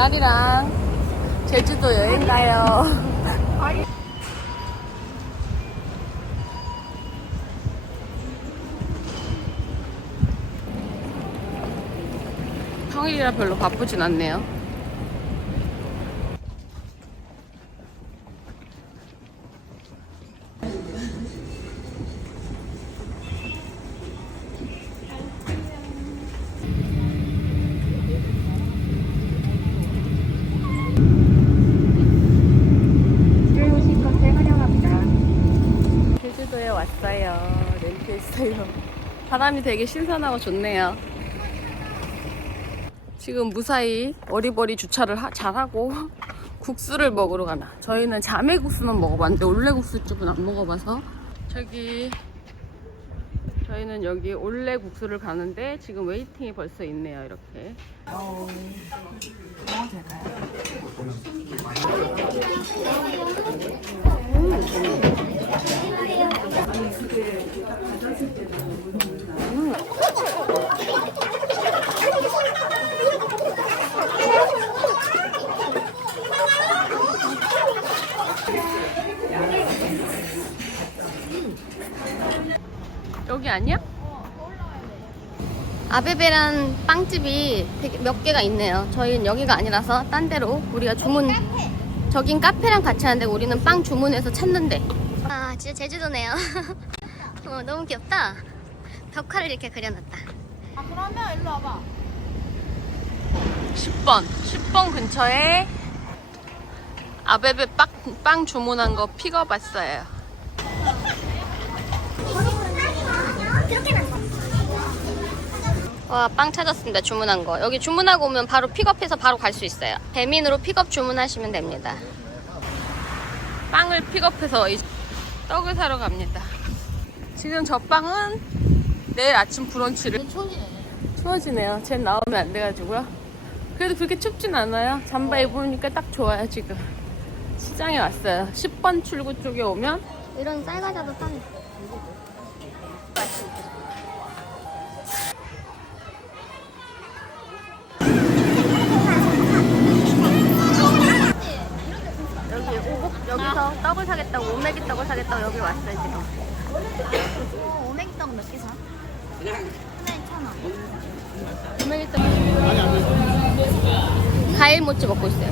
딸이랑 제주도 여행 가요. 평일이라 별로 바쁘진 않네요. 바람이 되게 신선하고 좋네요. 지금 무사히 어리버리 주차를 하- 잘하고 국수를 먹으러 가나. 저희는 자매국수만 먹어봤는데 올레국수집은 안 먹어봐서 저기 저희는 여기 올레국수를 가는데 지금 웨이팅이 벌써 있네요. 이렇게. 여기 아니야? 아베베란 빵집이 되게 몇 개가 있네요. 저희는 여기가 아니라서 딴 데로 우리가 주문 저긴 카페랑 같이 하는데 우리는 빵 주문해서 찾는데 아 진짜 제주도네요. 어, 너무 귀엽다. 벽화를 이렇게 그려놨다. 아 그러면 일로 와봐. 10번 10번 근처에 아베베 빵, 빵 주문한 거 픽업 왔어요. 와, 빵 찾았습니다. 주문한 거. 여기 주문하고 오면 바로 픽업해서 바로 갈 수 있어요. 배민으로 픽업 주문하시면 됩니다. 빵을 픽업해서 떡을 사러 갑니다. 지금 저 빵은 내일 아침 브런치를 추워지네요. 쟤 나오면 안 돼가지고요. 그래도 그렇게 춥진 않아요. 잠바 입으니까 딱 좋아요, 지금. 시장에 왔어요. 10번 출구 쪽에 오면 이런 쌀과자도 파네. 여기 오복 여기서 떡을 사겠다고 오메기 떡을 사겠다고 여기 왔어요 지금. 오메기 떡몇개 사? 과일 모찌 먹고 있어요.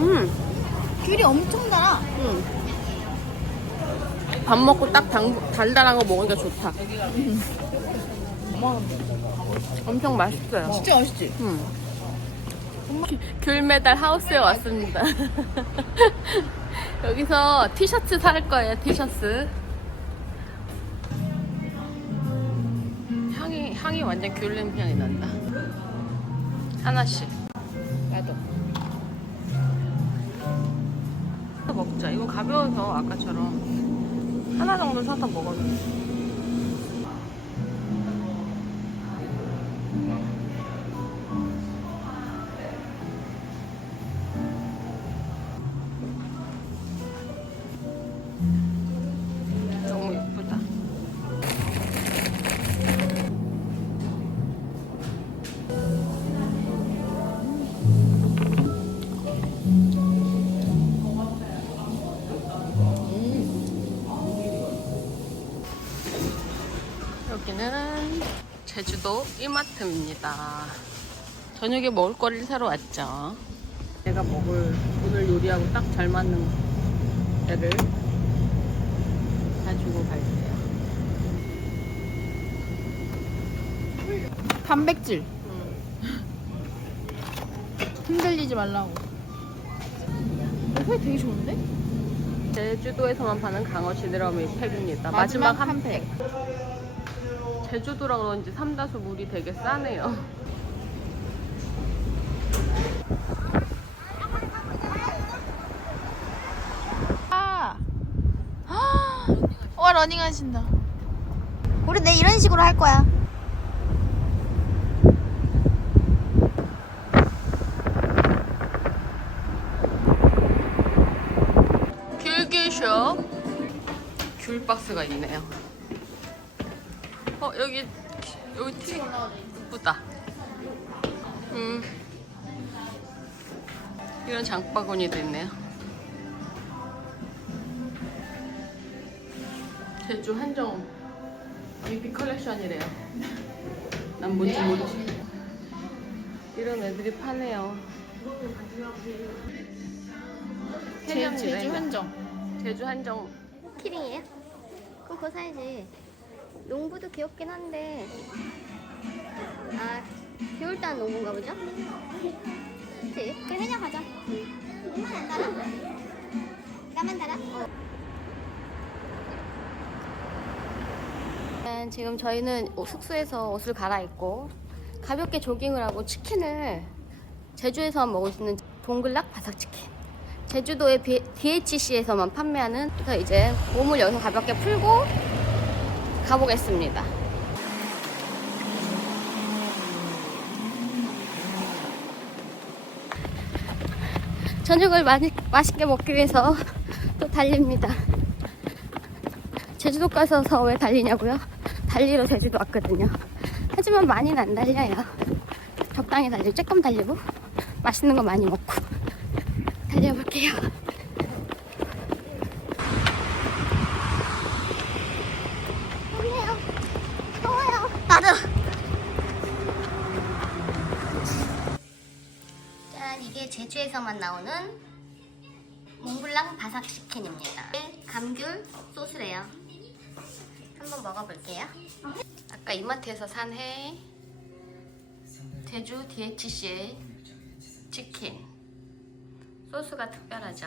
음, 귤이 엄청 달아. 음. 밥 먹고 딱 당, 달달한 거 먹으니까 좋다. 엄청 맛있어요. 진짜 맛있지? 음. 귤메달 하우스에 왔습니다. 여기서 티셔츠 살 거예요, 티셔츠. 향이, 향이 완전 귤 냄새이 난다. 하나씩. 나도. 먹자. 이거 가벼워서 아까처럼 하나 정도 사서 돼. 이마트입니다. 저녁에 먹을 거리를 사러 왔죠. 내가 먹을 오늘 요리하고 딱 잘 맞는 애를 가지고 갈게요. 단백질. 흔들리지 말라고. 회 되게 좋은데? 제주도에서만 파는 강어 시드러미 팩입니다. 마지막, 한 팩. 제주도라 그런지 삼다수 물이 되게 싸네요. 아. 와 러닝 하신다. 우리 내 이런 식으로 할 거야. 귤귤숍 귤 박스가 있네요. 티 이쁘다. 음 음. 이런 장바구니도 있네요. 제주 한정 BP 컬렉션이래요. 난 뭔지 모르지. 이런 애들이 파네요. 해남 제주 제주 한정. 제주 한정 키링이에요? 그거 사야지. 농구도 귀엽긴 한데. 아, 겨울단 농구인가 보죠? 그치? 그 해녀 가자. 엄마 안 달아? 나만 달아? 어. 일단 지금 저희는 옷- 숙소에서 옷을 갈아입고 가볍게 조깅을 하고 치킨을 제주에서만 먹을 수 있는 동글락 바삭 치킨. 제주도의 비- DHC에서만 판매하는 그래서 이제 몸을 여기서 가볍게 풀고 가보겠습니다. 저녁을 많이, 맛있게 먹기 위해서 또 달립니다. 제주도 가서 왜 달리냐고요? 달리러 제주도 왔거든요. 하지만 많이는 안 달려요. 적당히 달리고 조금 달리고 맛있는 거 많이 먹고 달려볼게요. 감귤 소스래요. 한번 먹어볼게요. 아까 이마트에서 산 해 제주 DHC의 치킨 소스가 특별하죠.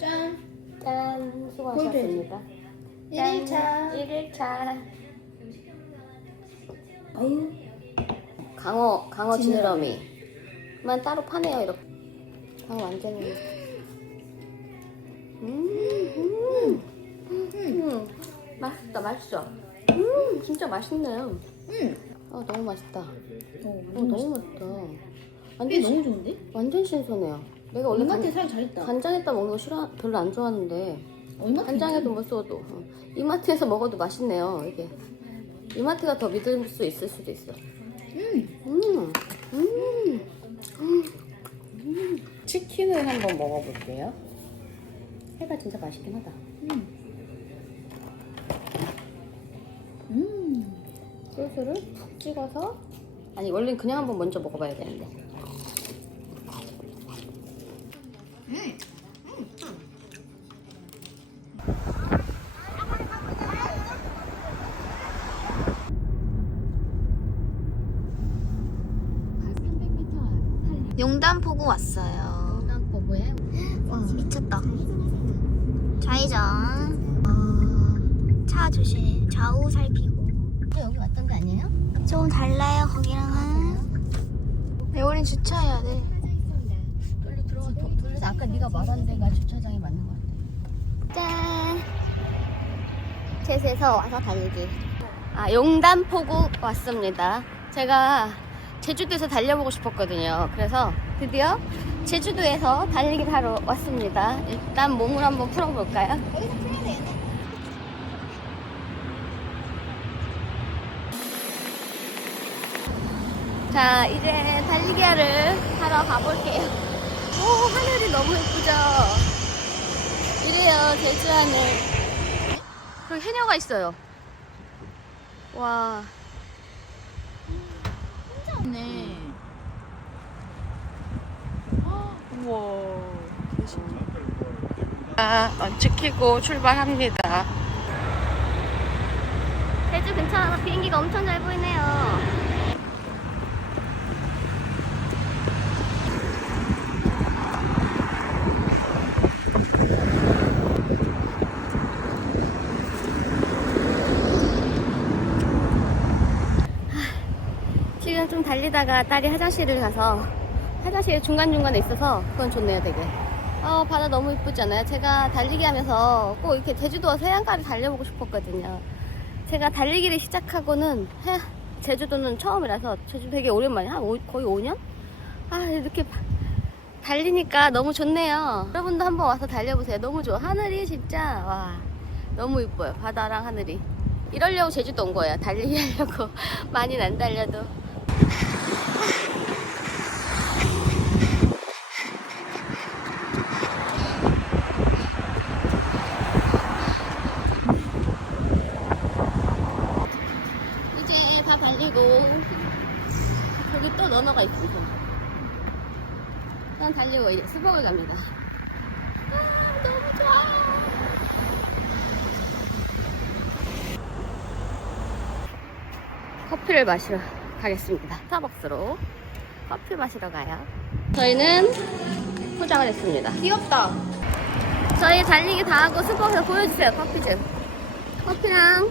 짠. 짠, 수고하셨습니다. 1일차. 1일차. 아유. 강어, 강어 지느러미만 따로 파네요, 이렇게. 강어 완전히. 음, 음, 음. 맛있다, 맛있어. 음, 진짜 맛있네요. 응. 아, 너무 맛있다. 어, 어, 너무 맛있다. 완전, 너무 좋은데? 완전 신선해요. 내가 원래 엄마한테 간, 살 잘했다. 간장에다 먹는 거 싫어, 별로 안 좋아하는데. 얼마 간장에도 못 써도 어. 이마트에서 먹어도 맛있네요 이게 이마트가 더 믿을 수 있을 수도 있어 응. 음, 음, 음. 치킨을 한번 먹어볼게요 회가 진짜 맛있긴 하다 응. 음. 소스를 푹 찍어서 아니 원래는 그냥 한번 먼저 먹어봐야 되는데 용담포구 왔어요. 미쳤다. 좌회전. 어, 차 조심. 좌우 살피고. 여기 왔던 거 아니에요? 좀 달라요 거기랑은. 매월인 주차해야 돼. 돌려 들어가 도- 돌려서 아까 네가 말한 데가 주차장이 맞는 거 같아 짠. 셋에서 와서 달리기. 아, 용담포구 왔습니다. 제가 제주도에서 달려보고 싶었거든요. 그래서 드디어 제주도에서 달리기를 하러 왔습니다. 일단 몸을 한번 풀어볼까요? 여기서 풀어야 되겠네. 자, 이제 달리기를 하러 가볼게요. 오, 하늘이 너무 예쁘죠? 이래요, 제주 하늘. 여기 해녀가 있어요. 와. 네. 우와. 아, 얹히키고 출발합니다. 제주 근처라서 비행기가 엄청 잘 보이네요. 지금 좀 달리다가 딸이 화장실을 가서 화장실이 중간중간에 있어서 그건 좋네요 되게. 어, 바다 너무 이쁘잖아요? 제가 달리기 하면서 꼭 이렇게 제주도 와서 해안가를 달려보고 싶었거든요. 제가 달리기를 시작하고는 해, 제주도는 처음이라서 제주 되게 오랜만에 한 오- 거의 5년? 아 이렇게 바- 달리니까 너무 좋네요. 여러분도 한번 와서 달려보세요. 너무 좋아. 하늘이 진짜 와 너무 이뻐요. 바다랑 하늘이. 이러려고 제주도 온 거예요. 달리기 하려고. 많이는 안 달려도. 이제 다 달리고 저기 또 러너가 있습니다. 난 달리고 이제 수복을 갑니다. 아, 너무 좋아. 커피를 마시러 가겠습니다. 스타벅스로 커피 마시러 가요. 저희는 포장을 했습니다. 귀엽다. 저희 달리기 다 하고 스포에서 보여주세요. 커피 좀. 커피랑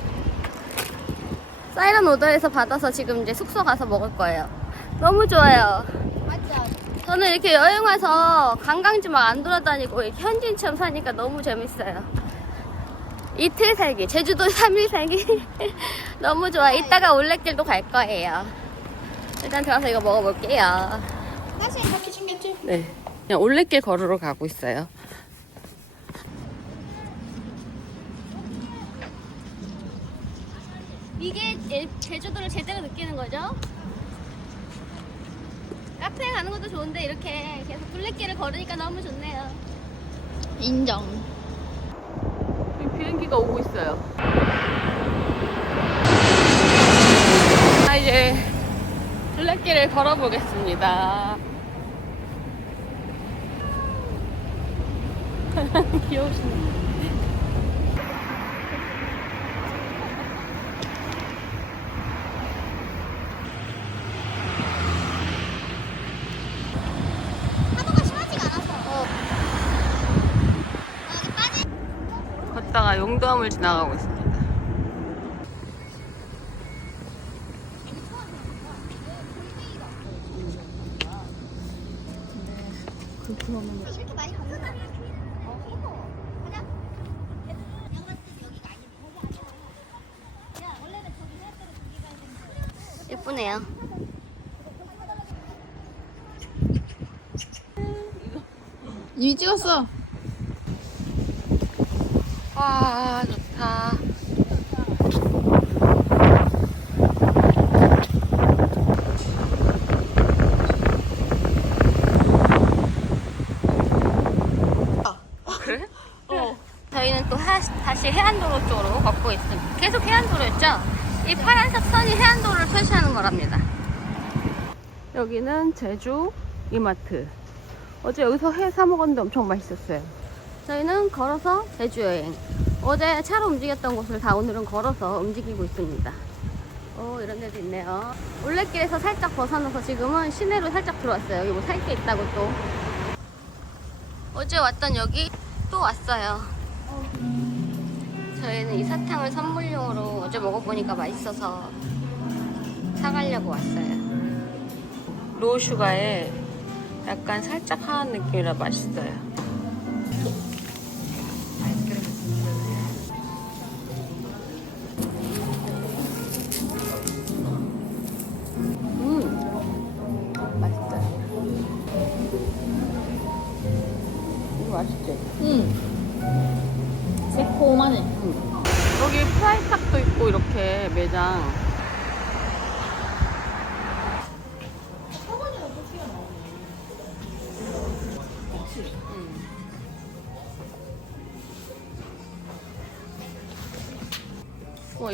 사이런 오더에서 받아서 지금 이제 숙소 가서 먹을 거예요. 너무 좋아요. 저는 이렇게 여행 와서 관광지 막 안 돌아다니고 이렇게 현지인처럼 사니까 너무 재밌어요. 이틀 살기, 제주도 3일 살기. 너무 좋아. 이따가 올레길도 갈 거예요. 일단 들어가서 이거 먹어볼게요. 사실 커피 챙겼지? 네. 그냥 올레길 걸으러 가고 있어요. 이게 제- 제주도를 제대로 느끼는 거죠? 카페에 가는 것도 좋은데 이렇게 계속 둘레길을 걸으니까 너무 좋네요. 인정. 지금 비행기가 오고 있어요. 자, 이제 둘레길을 걸어보겠습니다. 귀여우시네. 파도가 심하지가 않아서. 어. 아, 여기 빠지. 걷다가 용담을 지나가고 있습니다. 이렇게 많이 걷는다. 어, 가자. 내가 봤을 때 여기가 아니고 거기 아니야. 야, 원래 저기 가야 되는 거. 예쁘네요. 이미 찍었어. 와, 좋다. 그래? 저희는 또 하- 다시 해안도로 쪽으로 걷고 있습니다. 계속 해안도로였죠? 이 파란색 선이 해안도로를 표시하는 거랍니다. 여기는 제주 이마트. 어제 여기서 회 사 먹었는데 엄청 맛있었어요. 저희는 걸어서 제주 여행. 어제 차로 움직였던 곳을 다 오늘은 걸어서 움직이고 있습니다. 오, 이런 데도 있네요. 올레길에서 살짝 벗어나서 지금은 시내로 살짝 들어왔어요. 여기 뭐 살 게 있다고 또. 어제 왔던 여기 또 왔어요. 저희는 이 사탕을 선물용으로 어제 먹어보니까 맛있어서 사가려고 왔어요. 로우 슈가에 약간 살짝 하한 느낌이라 맛있어요.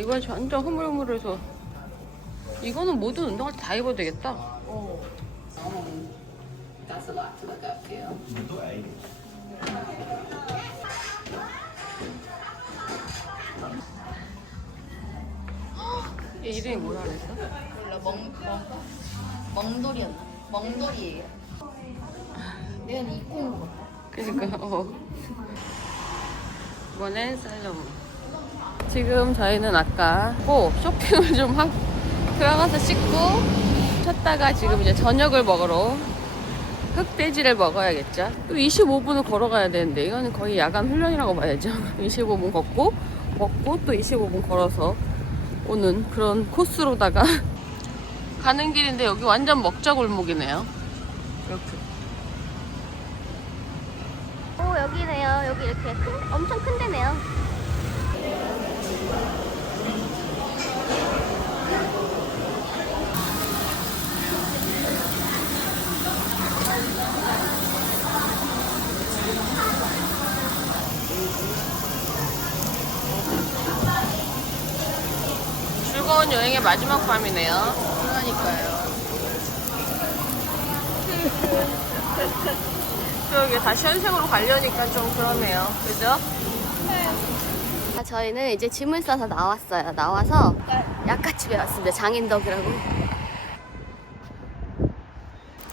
이건 완전 흐물흐물해서 이거는 모든 운동할 때 다 입어도 되겠다. 얘 이름이 뭐라 그랬어? 몰라, 멍, 멍, 멍돌이였나? 멍돌이에요. 내가 입고 온 거. 그니까 어. 이번엔 살려고 지금 저희는 아까 꼭 쇼핑을 좀 하고 들어가서 씻고 쉬었다가 지금 이제 저녁을 먹으러 흑돼지를 먹어야겠죠 또 25분을 걸어가야 되는데 이거는 거의 야간 훈련이라고 봐야죠 25분 걷고 먹고 또 25분 걸어서 오는 그런 코스로다가 가는 길인데 여기 완전 먹자 골목이네요 이렇게 오 여기네요. 여기 이렇게 큰, 엄청 큰 데네요. 즐거운 여행의 마지막 밤이네요. 그러니까요. 그러게 다시 현생으로 가려니까 좀 그러네요. 그죠? 아, 저희는 이제 짐을 싸서 나왔어요. 나와서 약가집에 왔습니다. 장인덕이라고.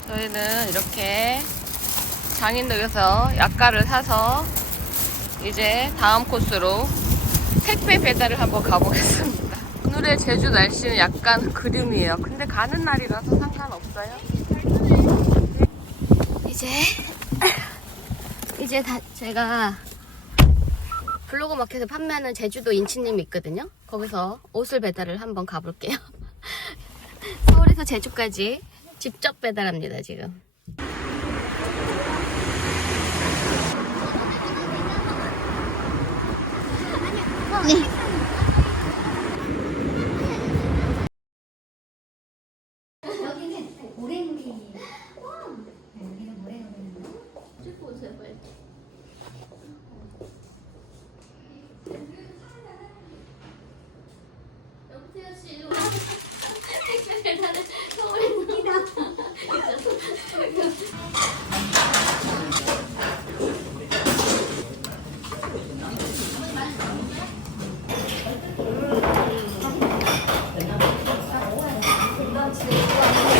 저희는 이렇게 장인덕에서 약가를 사서 이제 다음 코스로 택배 배달을 한번 가보겠습니다. 오늘의 제주 날씨는 약간 그림이에요. 근데 가는 날이라서 상관없어요. 이제 이제 다 제가 블로그 마켓에 판매하는 제주도 인치님이 있거든요. 거기서 옷을 배달을 한번 가볼게요. 서울에서 제주까지 직접 배달합니다 지금. 여기는 모래놀이. 여기는 모래놀이. 찍고 오세요 빨리. 여보세요 씨. 이리 와. 택배 배달을 서울에서.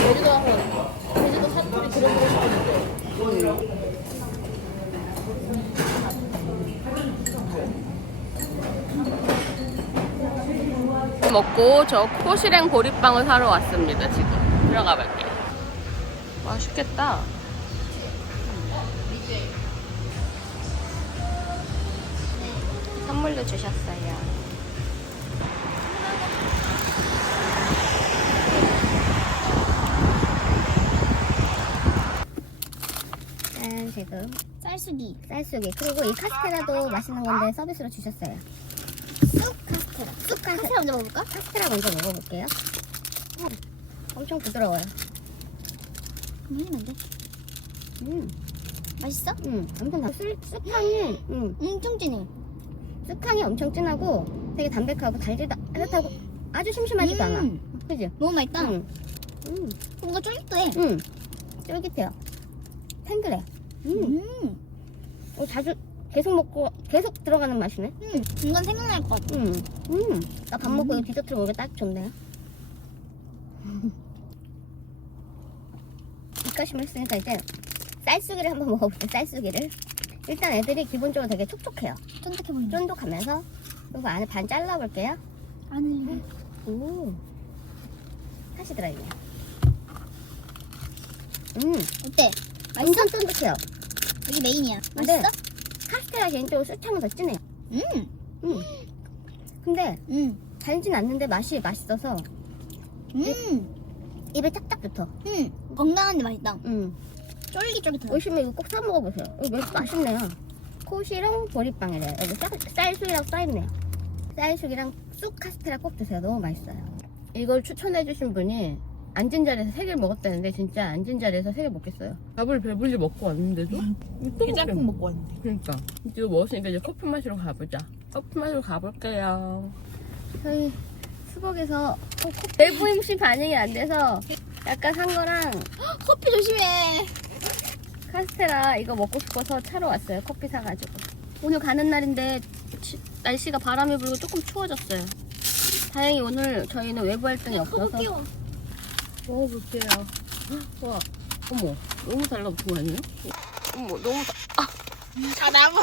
제주도 가서 제주도 사투리 들어보고 싶었는데. 먹고 저 코시랭 보리빵을 사러 왔습니다. 지금 들어가 볼게요. 맛있겠다. 선물로 주셨어요. 짠 지금 쌀수기. 쌀수기 그리고 이 카스테라도 맛있는 건데 서비스로 주셨어요. 쑥 카스테라. 먼저 먹어볼까? 카스테라 먼저 먹어볼게요. 어, 엄청 부드러워요. 맛있는데? 음, 맛있어? 음, 엄청 다 술, 쑥향이, 음, 엄청 진해. 쑥향이 엄청 진하고 되게 담백하고 달지도 않다고 아주 심심하지도 않아. 음. 그지? 너무 맛있다. 음, 음, 뭔가 쫄깃해. 음, 쫄깃해요. 탱글해. 음. 음. 어, 자주 계속 먹고 계속 들어가는 맛이네. 음. 이건 생각날 것 같아. 음, 음. 나 밥 먹고 이 디저트를 먹으면 딱 좋네요. 입가심을 했으니까 이제 쌀수기를 한번 먹어볼게요. 쌀수기를. 일단 애들이 기본적으로 되게 촉촉해요. 쫀득해 보인다. 쫀득하면서 그리고 안에 반 잘라볼게요. 안에 오, 다시 들어있네요. 음, 어때? 엄청 쫀득해요. 여기 메인이야. 근데 맛있어? 카스테라 개인적으로 술향이 더 진해요. 음. 음. 근데 음. 달진 않는데 맛이 맛있어서 음. 입에 짝짝 붙어. 음. 건강한데 맛있다. 음. 쫄깃쫄깃하다. 오시면 이거 꼭 사 먹어보세요. 이거 몇- 맛있네요. 코시랑 보리빵이래요. 여기 쌀, 쌀쑥이라고 써있네요. 쌀쑥이랑 쑥 카스테라 꼭 드세요. 너무 맛있어요. 이걸 추천해주신 분이 앉은 자리에서 세 개를 먹었다는데 진짜 앉은 자리에서 세 개 먹겠어요. 밥을 배불리 먹고 왔는데도 또 해장국 먹고 왔는데. 그러니까 이거 먹었으니까 이제 커피 마시러 가보자. 커피 마시러 가볼게요. 저희 수복에서 내부 임시 반응이 안 돼서 약간 산 거랑 커피 조심해. 카스테라 이거 먹고 싶어서 차로 왔어요. 커피 사가지고. 오늘 가는 날인데 치- 날씨가 바람이 불고 조금 추워졌어요. 다행히 오늘 저희는 외부 활동이 커버 없어서 끼워. 먹어볼게요. 와, 어머, 너무 달라붙은 거 아니에요? 어머, 너무 다... 아 나무.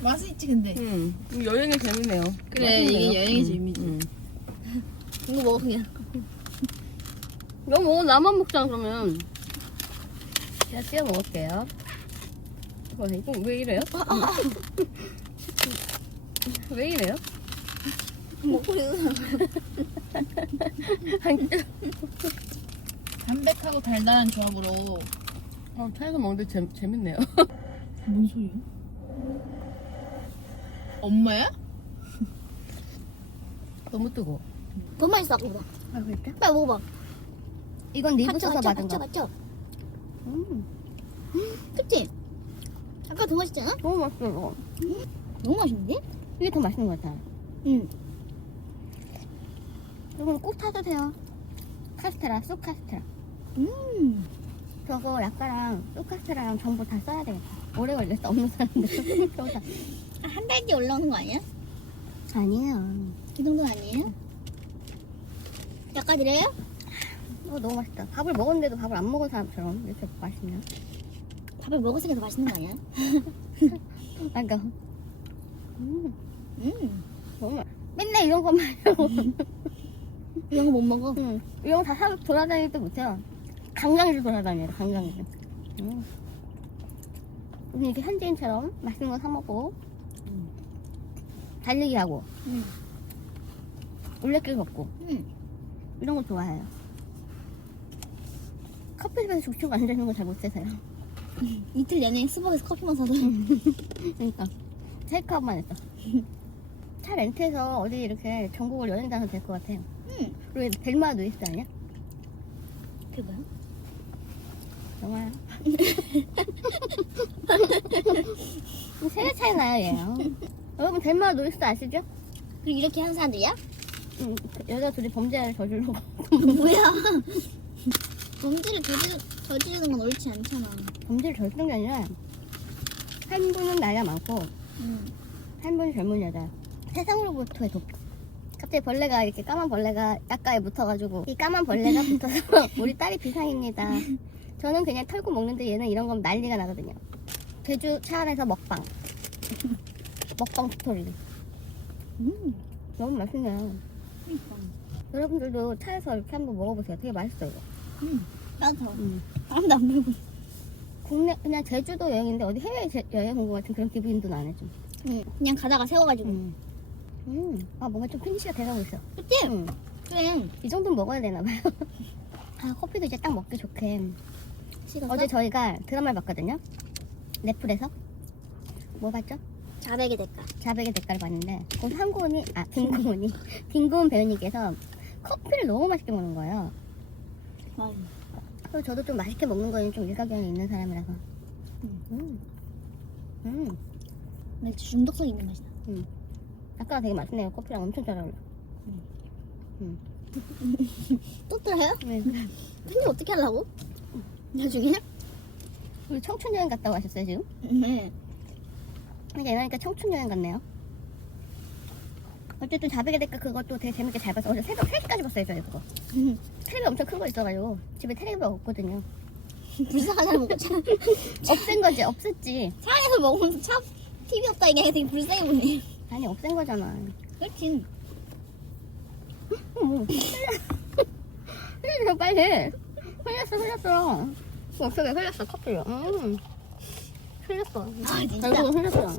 맛은 있지 근데. 음, 여행이 재밌네요. 그래, 맛있네요. 이게 여행의 음, 재미지. 음. 이거 먹어 그냥. 이거 먹어 나만 먹자 그러면. 제가 띄워 먹을게요. 와 이거 왜 이래요? 왜 이래요? 먹고 담백하고 달달한 조합으로. 어, 차에서 먹는데 재, 재밌네요. 뭔 소리야? 엄마야? 너무 뜨거워. 더 맛있어 아까보다. 아 그랬죠? 빨리 먹어봐. 이건 맞죠, 받은 맞죠, 거. 맞죠? 음, 그치? 아까 더 맛있잖아? 너무 맛있어 이거. 너무 맛있는데? 이게 더 맛있는 것 같아요. 응. 이건 꼭 타주세요. 카스테라, 쑥 카스테라. 음. 저거 약과랑 쑥 카스테라랑 전부 다 써야 되겠다. 오래 걸렸어, 없는 사람들. 저거 다. 아, 한달 뒤에 올라오는 거 아니야? 아니에요. 이 정도는 아니에요? 약간 이래요? 어, 너무 맛있다. 밥을 먹었는데도 밥을 안 먹은 사람처럼 이렇게 맛있냐? 밥을 먹었으니까 더 맛있는 거 아니야? 아, 그러니까. 음, 음. 너무 맛 맨날 이런 것만 하려고. 이런 거 못 먹어. 응. 이런 거 다 사고 돌아다니지도 못해요. 관광지 돌아다녀요, 관광지. 음. 우리 이렇게 현지인처럼 맛있는 거 사먹고, 달리기 하고, 응. 올레길 걷고, 응. 이런 거 좋아해요. 커피숍에서 죽치고 앉아있는 거 잘 못해서요. 이틀 내내 스벅에서 커피만 사도. 그러니까. 테이크아웃만 했어. 차 렌트해서 어디 이렇게 전국을 여행 다녀도 될 것 같아요. 응. 그리고 델마 누이스 아니야? 그게 뭐야? 영화야. 세대 차이 나요, 얘요. 여러분, 델마 노이스 아시죠? 그리고 이렇게 하는 사람들이야? 음, 여자 둘이 범죄를 저지르고. 뭐야? 범죄를 저지르, 저지르는 건 옳지 않잖아. 범죄를 저지르는 게 아니라, 한 분은 나이가 많고, 응. 한 분은 젊은 여자. 세상으로부터의 도 피. 갑자기 벌레가, 이렇게 까만 벌레가 약가에 붙어가지고, 이 까만 벌레가 붙어서, 우리 딸이 비상입니다. 저는 그냥 털고 먹는데 얘는 이런 건 난리가 나거든요. 제주 차 안에서 먹방. 먹방 스토리. 음. 너무 맛있네요. 그러니까. 여러분들도 차에서 이렇게 한번 먹어보세요. 되게 맛있어요. 이거. 나도. 음. 아무도 안 물고. 국내 그냥 제주도 여행인데 어디 해외 제- 여행 온 것 같은 그런 기분도 나네 좀. 응. 그냥 가다가 세워가지고. 음. 음. 아 뭔가 좀 피니시가 돼가고 있어. 그치? 음. 그래. 이 정도는 먹어야 되나 봐요. 아 커피도 이제 딱 먹기 좋게. 식었어? 어제 저희가 드라마를 봤거든요. 넷플에서. 뭐 봤죠? 자백의 대가. 자백의 대가를 봤는데 거기 한고은이 아 김고은이 김고은 배우님께서 커피를 너무 맛있게 먹는 거예요. 맞아. 그리고 저도 좀 맛있게 먹는 거에는 좀 일가견이 있는 사람이라서. 음. 음. 근데 중독성 있는 맛이다. 아까 되게 맛있네요. 커피랑 엄청 잘 어울려. 또 들어요? 네. 편집 어떻게 하려고? 나중에? 우리 청춘 여행 갔다 와셨어요 지금? 네. 이제 이러니까 청춘 여행 갔네요. 어쨌든 자백의 대가 그것도 되게 재밌게 잘 봤어. 어제 새벽 3시까지 봤어요 저희 그거. 텔레비 엄청 큰 거 있어가지고 집에 텔레비가 없거든요. 불쌍하다 먹고 차, 없앤 거지 없앴지. 차 안에서 먹으면서 차 TV 없다 얘기하니까 되게 불쌍해 보네. 아니 없앤 거잖아. 그렇지. 어머. 흘려 빨리. 흘렸어 흘렸어. 없어게 흘렸어 커피를. 음. 흘렸어. 아 진짜. 흘렸어.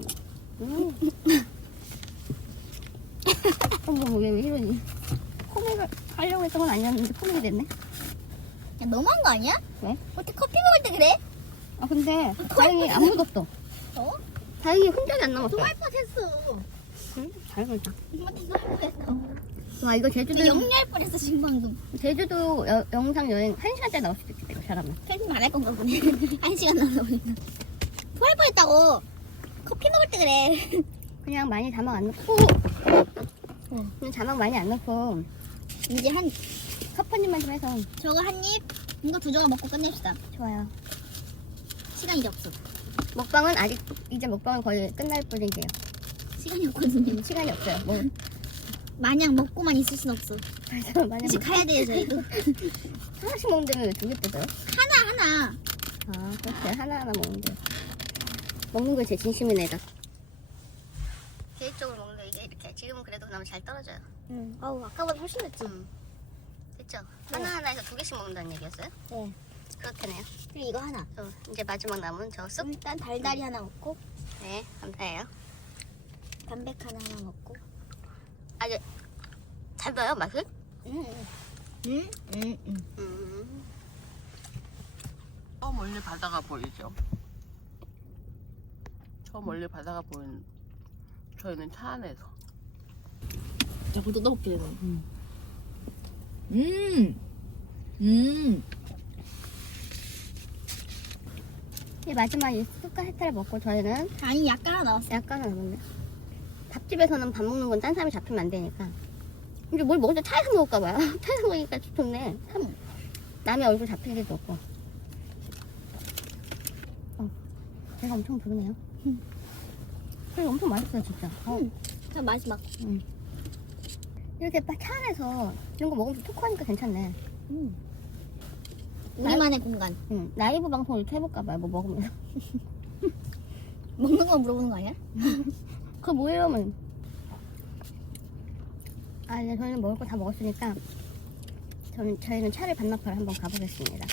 음. 어머 왜, 왜 이러니? 코믹을 하려고 했던 건 아니었는데 코믹이 됐네. 야, 너무한 거 아니야? 왜? 어떻게 커피 먹을 때 그래? 아 근데 다행히 안 묻었어. 어? 다행히 흔적이 안 남았어. 토할 뻔했어. 응? 잘했다. 엄마한테 토할 뻔했어. 와 이거 제주도 영리할 뻔했어 지금 방금. 제주도 여- 영상 여행 한 시간째 나올 수도 있겠다 이거 잘하면. 편집 안할 건가 보네. 한 시간 보니까. 토할 뻔했다고. 커피 먹을 때 그래. 그냥 많이 자막 안 넣고. 응. 그냥 자막 많이 안 넣고 이제 한 커퍼님만 좀 해서 저거 한 입, 이거 두 조각 먹고 끝냅시다. 좋아요. 시간이 이제 없어. 먹방은 아직 이제 먹방은 거의 끝날 뿐이에요. 시간이 없거든요. 시간이 없어요. 뭐 마냥 먹고만 있을 순 없어. 그래서 만약 이제 가야 돼요 저희도. 하나씩 먹는다면 왜두개 뜯어요? 하나 하나. 아 그렇게 하나하나 먹는데 먹는 거제 진심이네 다 계획적으로 먹는 거 이게 이렇게 지금은 그래도 그나마 잘 떨어져요 응. 아우 아까보다 훨씬 낫지. 음. 됐죠? 하나하나에서 두 개씩 먹는다는 얘기였어요? 네. 그렇다네요 그리고 이거 하나. 저 이제 마지막 남은 저 쑥? 일단 달달이 하나 먹고 네 감사해요 담백 하나 하나 먹고. 아주 잘 나요 맛을? 응. 응. 응. 응. 음. 저 멀리 바다가 보이죠? 저 멀리 바다가 보이는 저희는 차 안에서 자꾸 뜯어먹게 되네. 음. 음. 음. 이 마지막 이 쑥과 해탈을 먹고 저희는 아니 약간 하나 나왔어. 약간 남았네 밥집에서는 밥 먹는 건 딴 사람이 잡히면 안 되니까. 이제 뭘 먹을 때 차에서 먹을까 봐요. 차에서 먹으니까 좋네. 참 남의 얼굴 잡힐 일도 없고. 어, 배가 엄청 부르네요. 그래 엄청 맛있어요 진짜. 어. 참 마지막. 이렇게 막차 안에서 이런 거 먹으면서 토크하니까 괜찮네. 우리만의 공간. 응. 라이브 방송 이렇게 해볼까 봐요. 뭐 먹으면서. 먹는 거 물어보는 거 아니야? 그 뭐예요, 뭐. 아, 이제 저희는 먹을 거 다 먹었으니까 저는 저희는 차를 반납하러 한번 가보겠습니다.